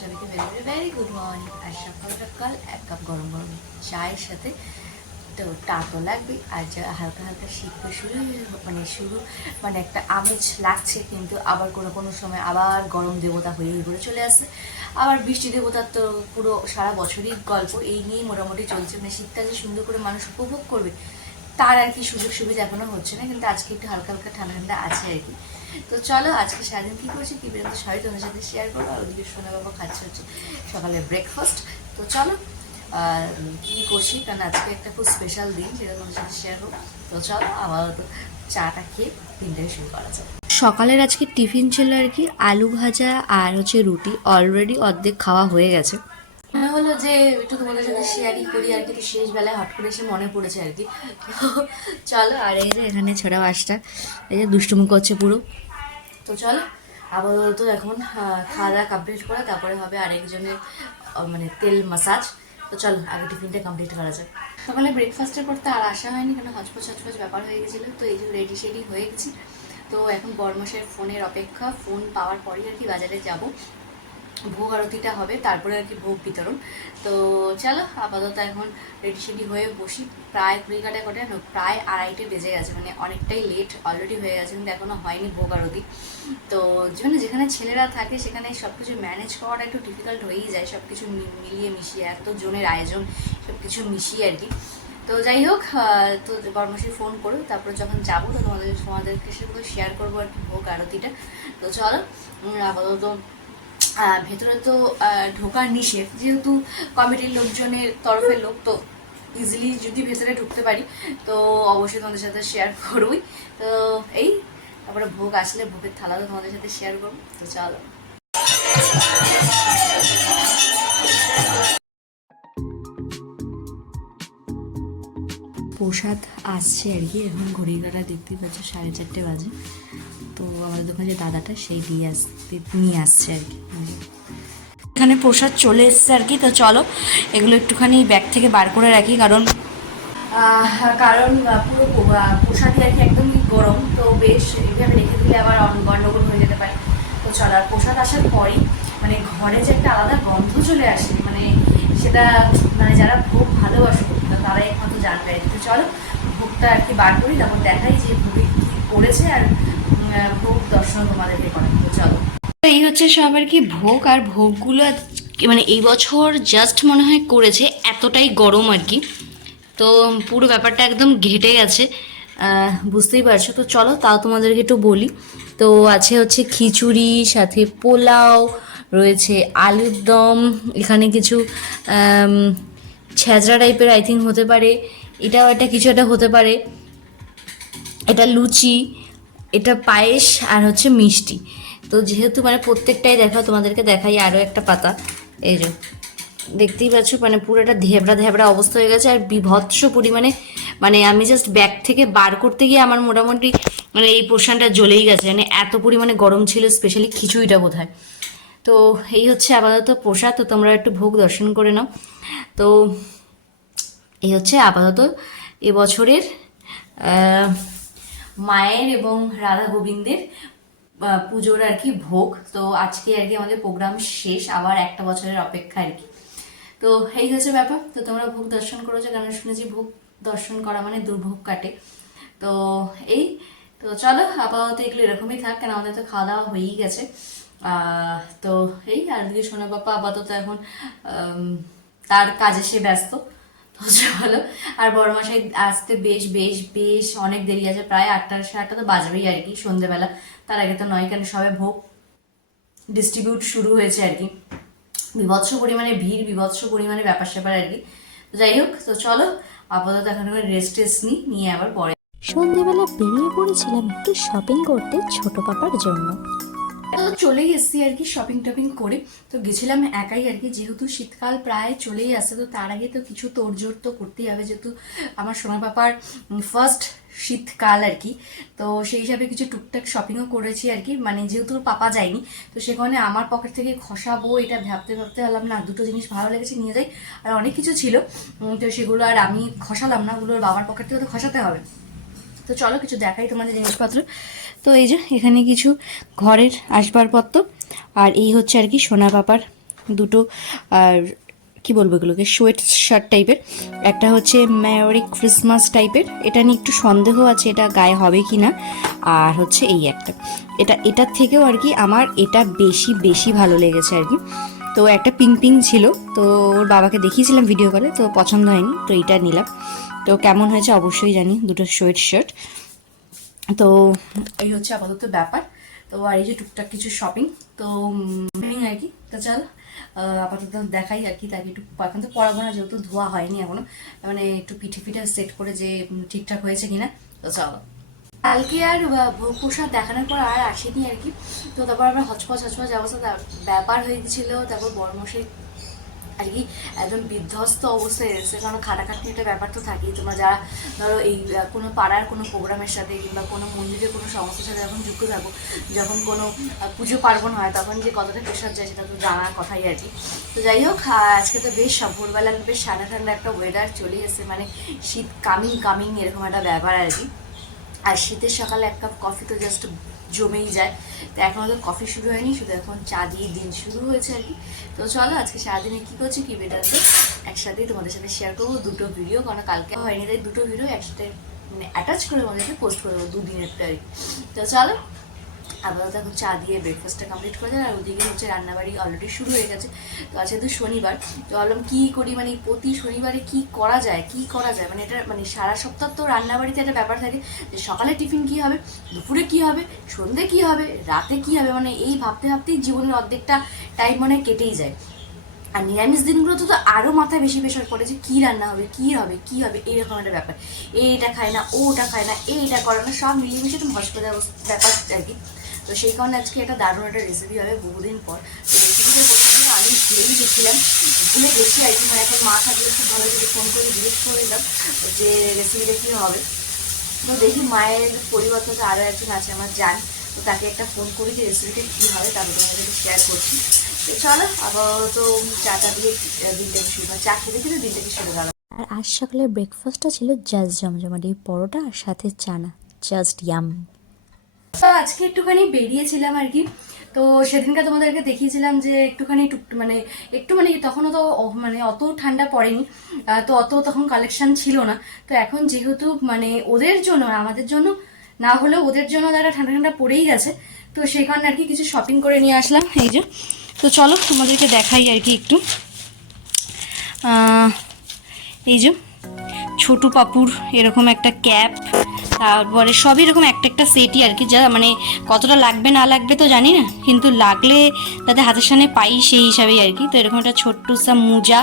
সবাইকে very very good morning আর সকাল সকাল এক কাপ গরম গরম চায়ের সাথে। তো টা তো লাগবে আর হালকা হালকা শীত তো শুরু মানে শুরু মানে একটা আমেজ লাগছে, কিন্তু আবার কোনো কোনো সময় আবার গরম দেবতা হয়ে ঘুরে চলে আসে। আবার বৃষ্টি দেবতার তো পুরো সারা বছরই গল্প এই নিয়েই মোটামুটি চলছে। মানে শীতটা যে সুন্দর করে মানুষ উপভোগ করবে, তার আর কি সুযোগ সুবিধা এখনও হচ্ছে না। কিন্তু আজকে একটু হালকা হালকা ঠান্ডা ঠান্ডা আছে আর কি। তো চলো, আজকে সারাদিন কী করছি? কী বেরোতে সবাই তোমাদের সাথে শেয়ার করব, আর ওদিকে সোনা বাবা খাচ্ছে হচ্ছে সকালে ব্রেকফাস্ট তো চলো কী করছি? কারণ আজকে একটা খুব স্পেশাল দিন যেটা তোমাদের সাথে শেয়ার করব। তো চলো, আবার চাটা খেয়ে দিনটাকে শুরু করা যাবে সকালের আজকে টিফিন ছিল আর কি, আলু ভাজা আর হচ্ছে রুটি। অলরেডি অর্ধেক খাওয়া হয়ে গেছে। মনে হলো যে একটু তোমাদের সাথে শেয়ারই করি আর কি, তো শেষ হট করে এসে মনে পড়েছে আর কি। চলো, আর এই যে এখানে ছোড়া বাসটা এই যে দুষ্টুমু করছে পুরো। তো চল, আপাতত এখন খাওয়া দাওয়া কমপ্লিট করে তারপরে হবে আরেকজনের মানে তেল মাসাজ তো চল, আগে টিফিনটা কমপ্লিট করা যাক। সকালে ব্রেকফাস্টের পর তো আর আসা হয়নি কারণ হচপচ হচপচ ব্যাপার হয়ে গেছিল। তো এই যে রেডি শেডি হয়ে গেছি। তো এখন বর্মশের ফোনের অপেক্ষা, ফোন পাওয়ার পরই আর কি বাজারে যাব। ভোগ আরতিটা হবে, তারপরে আর কি ভোগ বিতরণ। তো চলো, আপাতত এখন রেডি সেডি হয়ে বসি। প্রায় কুড়ি কাটা কটে প্রায় আড়াইটে বেজে গেছে মানে অনেকটাই লেট অলরেডি হয়ে গেছে, কিন্তু এখনও হয়নি ভোগ আরতি। তো যেখানে যেখানে ছেলেরা থাকে, সেখানে সব কিছু ম্যানেজ করাটা একটু ডিফিকাল্ট হয়েই যায় সব কিছু মিলিয়ে মিশিয়ে এত জনের আয়োজন সব কিছু মিশিয়ে আর কি। তো যাই হোক তো বর্মশী ফোন করো, তারপর যখন যাব, তো তোমাদের, তোমাদেরকে সাথে শেয়ার করব আর কি ভোগ আরতিটা। তো চলো আপাতত ভেতরে তো ঢোকার নিষেধ। যেহেতু কমিটির লোকজনের তরফের লোক, তো ইজিলি যদি ভেতরে ঢুকতে পারি, তো অবশ্যই তোমাদের সাথে শেয়ার করবই। তো এই, তারপরে ভোগ আসলে ভোগের থালা তো তোমাদের সাথে শেয়ার করব। তো চলো। প্রসাদ আসছে আর কি, এখন ঘড়ির কাটা দেখতেই পাচ্ছ, সাড়ে চারটে বাজে। তো আমাদের দোকানে যে দাদাটা, সেই দিয়ে আসতে নিয়ে আসছে আর কি। এখানে প্রসাদ চলে এসছে আর কি। তো চলো, এগুলো একটুখানি ব্যাগ থেকে বার করে রাখি, কারণ কারণ পুরো প্রসাদই আর কি একদমই গরম। তো বেশ এইভাবে রেখে দিলে আবার গন্ডগোল হয়ে যেতে পারে। তো চলো, আর প্রসাদ আসার পরই মানে ঘরে যে একটা আলাদা গন্ধ চলে আসে মানে সেটা মানে যারা ভোগ ভালোবাসে তারাই একমাত্র জানবে। তো চলো, ভোগটা আর কি বার করি, তারপর দেখাই যে ভোগে কি করেছে আর ভোগ দর্শন তোমাদেরকে তো চলো। এই হচ্ছে সব আর কি ভোগ আর ভোগগুলো মানে এই বছর জাস্ট মনে হয় করেছে এতটাই গরম আর কি। তো পুরো ব্যাপারটা একদম ঘেটে গেছে। বুঝতেই পারছ। তো চলো তাও তোমাদেরকে একটু বলি। তো আছে হচ্ছে খিচুড়ি সাথে পোলাও রয়েছে আলুর দম এখানে কিছু আম, ছ্যাঁচড়া টাইপের আই থিঙ্ক হতে পারে। এটাও একটা কিছু একটা হতে পারে। এটা লুচি এটা পায়েস আর হচ্ছে মিষ্টি। তো যেহেতু মানে প্রত্যেকটাই দেখা, তোমাদেরকে দেখাই আরও একটা পাতা। এই যে, দেখতেই পাচ্ছ মানে পুরো একটা ধেবড়া ধেবড়া অবস্থা হয়ে গেছে। আর বিভৎস পরিমাণে মানে আমি জাস্ট ব্যাগ থেকে বার করতে গিয়ে আমার মোটামুটি মানে এই পোর্শনটা জ্বলেই গেছে। মানে এত পরিমাণে গরম ছিল স্পেশালি খিচুড়িটা বোধ হয় তো এই হচ্ছে আপাতত প্রসাদ তো তোমরা একটু ভোগ দর্শন করে নাও। তো এই হচ্ছে আপাতত এবছরের মায়ের এবং রাধা গোবিন্দের পুজোর আর কি ভোগ। তো আজকে আর কি আমাদের প্রোগ্রাম শেষ, আবার একটা বছরের অপেক্ষা আর কি। তো এই হচ্ছে ব্যাপার। তো তোমরা ভোগ দর্শন করেছ কারণ শুনেছি ভোগ দর্শন করা মানে দুর্ভোগ কাটে। তো এই, তো চলো আপাতত এগুলো এরকমই থাক, কেন আমাদের তো খাওয়া দাওয়া হয়েই গেছে। তো এই আর দিকে সোনা বাবা আপাতত এখন তার কাজে সে ব্যস্ত। আর বড় মশাই আসতে বেশ বেশ বেশ অনেক দেরি আছে, প্রায় আটটা, সাড়ে আটটা তো বাজবেই আর কি, সন্ধেবেলা। তার আগে তো নয় কেন, সবে ভোগ ডিস্ট্রিবিউট শুরু হয়েছে আর কি। বিভৎস পরিমাণে ভিড়, বিভৎস পরিমাণে ব্যাপার স্যাপার আর কি। যাই হোক, তো চলো, আপাতত এখন রেস্ট টেস্ট নিই, নিয়ে আবার পরে সন্ধেবেলা বেরিয়ে পড়েছিলাম একটু শপিং করতে ছোট পাপার জন্য। তো চলেই এসেছি আর কি শপিং টপিং করে। তো গেছিলাম একাই আর কি, যেহেতু শীতকাল প্রায় চলেই আসে, তো তার আগে তো কিছু তোড়জোড় তো করতেই হবে, যেহেতু আমার সোনা পাপার ফার্স্ট শীতকাল আর কি। তো সেই হিসাবে কিছু টুকটাক শপিংও করেছি আর কি মানে যেহেতু পাপা যায়নি, তো সেখানে আমার পকেট থেকে খসাবো, এটা ভাবতে ভাবতে হলাম না, দুটো জিনিস ভালো লেগেছে, নিয়ে যাই। আর অনেক কিছু ছিল তো সেগুলো আর আমি খসালাম না, ওগুলো ওর বাবার পকেট থেকে তো খসাতে হবে। তো চলো কিছু দেখাই তোমাদের জিনিসপত্র। তো এই যে, এখানে কিছু ঘরের আসবাবপত্র। আর এই হচ্ছে আর কি সোনা পাপার দুটো, আর কি বলব এগুলোকে সোয়েট শার্ট টাইপের একটা হচ্ছে ম্যারি ক্রিসমাস টাইপের এটা নিয়ে একটু সন্দেহ আছে, এটা গায়ে হবে কি না আর হচ্ছে এই একটা। এটা, এটার থেকেও আর কি আমার এটা বেশি বেশি ভালো লেগেছে আর কি। তো একটা পিঙ্ক পিঙ্ক ছিল, তো ওর বাবাকে দেখিয়েছিলাম ভিডিও কলে তো পছন্দ হয়নি, তো এইটা নিলাম। তো কেমন হয়েছে অবশ্যই জানি, দুটো সোয়েট শার্ট তো এই হচ্ছে আপাতত ব্যাপার। তো আর এই যে টুকটাক কিছু শপিং তো আর কি, তো চল আপাতত দেখাই আর কি, তাকে একটু এখন তো পড়াবো না, যেহেতু ধোয়া হয়নি এখনও মানে একটু পিঠে পিঠে সেট করে যে ঠিকঠাক হয়েছে কিনা, তো চলো। কালকে আর পোশাক দেখানোর পর আর আসেনি আর কি, তো তারপর আমরা হচপচ হচপচ অবস্থা ব্যাপার হয়ে গেছিল, তারপর বড় মশাই আর কি, একদম বিধ্বস্ত অবস্থায় এসেছে কারণ খাটাখাটনি একটা ব্যাপার তো থাকেই। তোমরা যারা ধরো এই কোনো পাড়ার কোনো প্রোগ্রামের সাথে কিংবা কোনো মন্দিরের কোনো সংস্থার সাথে যখন যুক্ত থাকো, যখন কোনো পুজো পার্বণ হয়, তখন যে কতটা প্রেশার যায় সেটা তো জানার কথাই আর কি। তো যাই হোক আজকে তো বেশ ভোরবেলা বেশ ঠান্ডা ঠান্ডা একটা ওয়েদার চলে এসেছে। মানে শীত কামিং কামিং এরকম একটা ব্যাপার আর কি। আর শীতের সকালে এক কাপ কফি তো জাস্ট জমেই যায়। তো এখন তো কফি শুরু হয়নি, শুধু এখন চা দিয়ে দিন শুরু হয়েছে আর কি। তো চলো আজকে সারাদিনে কী করছি, কী বেটাতে একসাথেই তোমাদের সাথে শেয়ার করব দুটো ভিডিও কারণ কালকে হয়নি তাই দুটো ভিডিও একসাথে মানে অ্যাটাচ করে আমাদেরকে পোস্ট করব দেবো দুদিনেরটা আর তো চলো আপাতত এখন চা দিয়ে ব্রেকফাস্টটা কমপ্লিট করে দেয় আর ওদিকে হচ্ছে রান্নাবাড়ি অলরেডি শুরু হয়ে গেছে। তো আজকে তো শনিবার, তো ভাবলাম কী করি মানে প্রতি শনিবারে কি করা যায়, কি করা যায়? মানে এটা মানে সারা সপ্তাহ তো রান্নাবাড়িতে একটা ব্যাপার থাকে যে সকালে টিফিন কি হবে, দুপুরে কি হবে সন্ধে কি হবে, রাতে কি হবে মানে এই ভাবতে ভাবতেই জীবনের অর্ধেকটা টাইম মানে কেটেই যায়। আর নিরামিষ দিনগুলোতে তো আরও মাথায় বেশি প্রেশার পড়ে যে কী রান্না হবে, কী হবে কী হবে, এরকম একটা ব্যাপার। এইটা খায় না, ওটা খায় না, এইটা করে না, সব মিলিয়ে মিশে একটা হসপিটাল ব্যাপার আর কি। তো সেই কারণে আজকে একটা দারুণ একটা রেসিপি হবে বহুদিন পর। তো রেসিপিটা প্রথমে আমি ভুলেই গেছিলাম। ভুলে গেছি আর কি মানে এখন মা থাকলে খুব ভালো করে ফোন করে জিজ্ঞেস করে দিলাম যে রেসিপিটা কী হবে। তো দেখি মায়ের পরিবর্তে তো আরও একজন আছে, আমার জান। তো তাকে একটা ফোন করি যে রেসিপিটা কী হবে তারপর তোমাদের সাথে শেয়ার করছি। তো চলো, আপাতত চাটা দিয়ে দিনটাকে শুরু হয়? চা খেতে খেতে দিনটাকে শুরু গেল আর আজ সকালের ব্রেকফাস্টটা ছিল জাস্ট জমজমাটি পরোটা আর সাথে চানা জাস্ট ইয়াম তো আজকে একটুখানি বেরিয়েছিলাম আর কি। তো সেদিনকে তোমাদেরকে দেখিয়েছিলাম যে একটুখানি মানে একটু মানে তখনও তো মানে অত ঠান্ডা পড়েনি তো অত তখন কালেকশন ছিল না। তো এখন যেহেতু মানে ওদের জন্য, আমাদের জন্য, না হলেও ওদের জন্য যারা ঠান্ডা ঠান্ডা পড়েই গেছে, তো সেই কারণে আর কি কিছু শপিং করে নিয়ে আসলাম। এই যে, তো চলো তোমাদেরকে দেখাই আর কি একটু। এই যে, ছোটু পাপুর এরকম একটা ক্যাপ তারপরে সবই এরকম একটা একটা সেটই আর কি, যা মানে কতটা লাগবে না লাগবে তো জানি না, কিন্তু লাগলে যাতে হাতের সামনে পাই সেই হিসাবেই আর কি। তো এরকম একটা ছোট্ট সা মোজা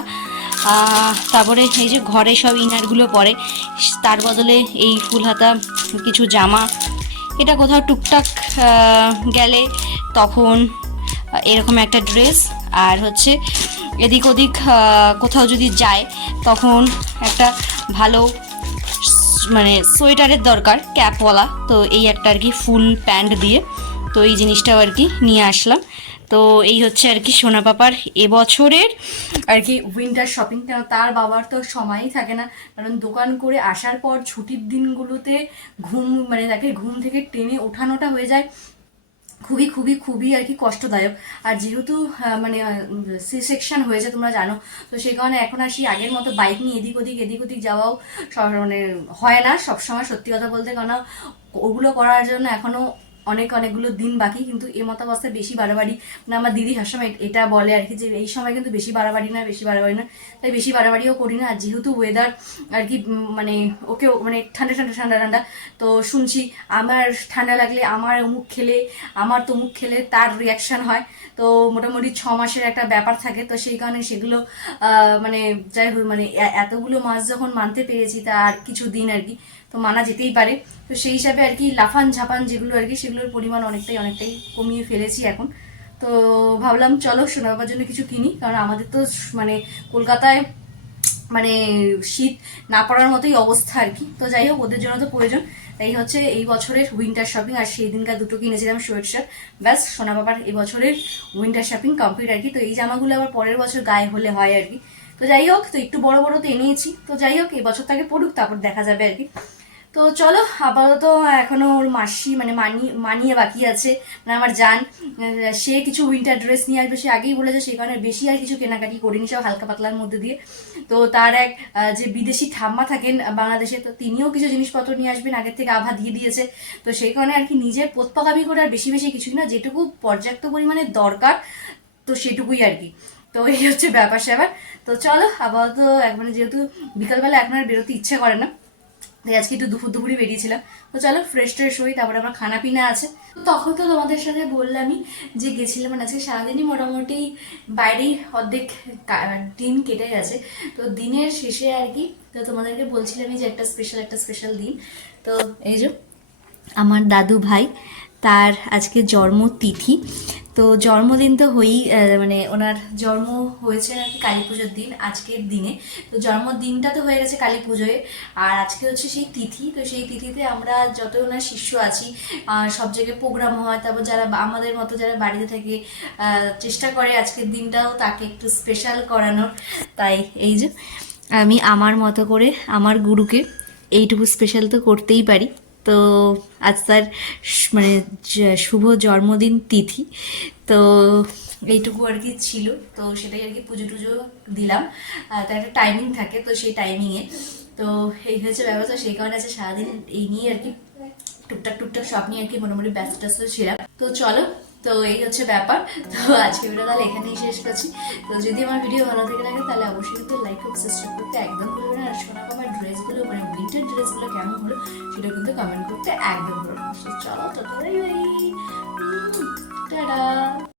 তারপরে এই যে ঘরে সব ইনারগুলো পরে, তার বদলে এই ফুল হাতা, কিছু জামা, এটা কোথাও টুকটাক গেলে তখন এরকম একটা ড্রেস আর হচ্ছে এদিক ওদিক কোথাও যদি যায়, তখন একটা ভালো মানে সোয়েটারের দরকার, ক্যাপওয়ালা। তো এই একটা আর কি ফুল প্যান্ট দিয়ে তো এই জিনিসটাও আর কি নিয়ে আসলাম। তো এই হচ্ছে আর কি সোনা পাপার এবছরের আর কি উইন্টার শপিং কেন তার বাবার তো সময়ই থাকে না। কারণ দোকান করে আসার পর ছুটির দিনগুলোতে ঘুম মানে তাকে ঘুম থেকে টেনে ওঠানোটা হয়ে যায়। খুবই খুবই খুবই আর কি কষ্টদায়ক। আর যেহেতু মানে সি সেকশন হয়েছে তোমরা জানো, তো সেই কারণে এখন আর সেই আগের মতো বাইক নিয়ে এদিক ওদিক এদিক ওদিক যাওয়াও মানে হয় না সবসময় সত্যি কথা বলতে। কেন ওগুলো করার জন্য এখনও অনেক অনেকগুলো দিন বাকি, কিন্তু এ মতাবস্থায় বেশি বাড়াবাড়ি মানে আমার দিদি সবসময় এটা বলে আর কি যে, এই সময় কিন্তু বেশি বাড়াবাড়ি না, বেশি বাড়াবাড়ি না। তাই বেশি বাড়াবাড়িও করি না। আর যেহেতু ওয়েদার আর কি মানে ওকে মানে ঠান্ডা ঠান্ডা ঠান্ডা ঠান্ডা, তো শুনছি আমার ঠান্ডা লাগলে আমার অমুক খেলে, আমার তমুক খেলে তার রিয়াকশন হয়। তো মোটামুটি ছ মাসের একটা ব্যাপার থাকে। তো সেই কারণে সেগুলো মানে যাই হোক মানে এতগুলো মাস যখন মানতে পেরেছি তা আর কিছু দিন আর কি। তো মানা যেতেই পারে। তো সেই হিসাবে আর কি লাফান ঝাপান যেগুলো আর কি, সেগুলোর পরিমাণ অনেকটাই অনেকটাই কমিয়ে ফেলেছি এখন। তো ভাবলাম চলো সোনা বাবার জন্য কিছু কিনি, কারণ আমাদের তো মানে কলকাতায় মানে শীত না পড়ার মতোই অবস্থা আর কি। তো যাই হোক, ওদের জন্য তো প্রয়োজন। তাই হচ্ছে এই বছরের উইন্টার শপিং আর সেই দিনকার দুটো কিনেছিলাম সোয়েট শার্ট ব্যাস, সোনা বাবার এই বছরের উইন্টার শপিং কমপ্লিট আর কি। তো এই জামাগুলো আবার পরের বছর গায়ে হলে হয় আর কি। তো যাই হোক, তো একটু বড় বড় তো এনেছি তো যাই হোক, এই বছর তাকে পড়ুক, তারপর দেখা যাবে আর কি। তো চলো আপাতত এখনও ওর মাসি মানে মানি মানিয়ে বাকি আছে মানে আমার আহ, সে কিছু উইন্টার ড্রেস নিয়ে আসবে সে আগেই বলেছে সেই কারণে বেশি আর কিছু কেনাকাটি করিনি সব হালকা পাতলার মধ্যে দিয়ে। তো তার এক যে বিদেশি ঠাম্মা থাকেন বাংলাদেশে তো তিনিও কিছু জিনিসপত্র নিয়ে আসবেন আগের থেকে আভা দিয়ে দিয়েছে। তো সেই কারণে আর কি নিজের পোতপাকামি করে আর বেশি বেশি কিছুই না যেটুকু পর্যাপ্ত পরিমাণে দরকার তো সেটুকুই আর কি। তো এই হচ্ছে ব্যাপার স্যাপার। তো চলো আপাতত এক মানে যেহেতু বিকালবেলা এখন আর বেরোতে ইচ্ছে করে না তাই আজকে একটু দুপুর দুপুরই বেরিয়েছিলাম। তো চলো ফ্রেশ ট্রেশ হই, তারপরে আমার খানা পিনা আছে তখন তো তোমাদের সাথে বললামই যে গেছিলাম মানে আজকে সারাদিনই মোটামুটি বাইরেই অর্ধেক দিন কেটে গেছে। তো দিনের শেষে আর কি, তো তোমাদেরকে বলছিলামই যে একটা স্পেশাল একটা স্পেশাল দিন। তো এই যে, আমার দাদু ভাই তার আজকে জন্মতিথি। তো জন্মদিন তো হয়েই মানে ওনার জন্ম হয়েছে কালী পুজোর দিন, আজকের দিনে। তো জন্মদিনটা তো হয়ে গেছে কালী পুজোয়, আর আজকে হচ্ছে সেই তিথি। তো সেই তিথিতে আমরা যত ওনার শিষ্য আছি সব জায়গায় প্রোগ্রাম হয়, তারপর যারা আমাদের মতো যারা বাড়িতে থাকে চেষ্টা করে আজকের দিনটাও তাকে একটু স্পেশাল করানোর। তাই এই যে, আমি আমার মতো করে, আমার গুরুকে এইটুকু স্পেশাল তো করতেই পারি। তো আজ তার মানে শুভ জন্মদিন তিথি। তো এইটুকু আর কি ছিল। তো সেটাই আর কি পুজো টুজো দিলাম। তার একটা টাইমিং থাকে তো সেই টাইমিংয়ে তো এই হচ্ছে ব্যবস্থা সেই কারণে আছে সারাদিন এই নিয়ে আর কি টুকটাক টুকটাক সব নিয়ে আর কি মোটামুটি ব্যস্ত ট্যস্ত ছিলাম। তো চলো তো এই হচ্ছে ব্যাপার। তো আজকে ভিডিও তাহলে এখানেই শেষ করছি। তো যদি আমার ভিডিও ভালো থেকে লাগে তাহলে অবশ্যই কিন্তু লাইক করতে সাবস্ক্রাইব করতে একদম ভুলবে না। আর শোনা আমার ড্রেসগুলো মানে উইন্টার ড্রেসগুলো কেমন হলো সেটা কিন্তু কমেন্ট করতে একদম ভুলবে চলো তো টাটা।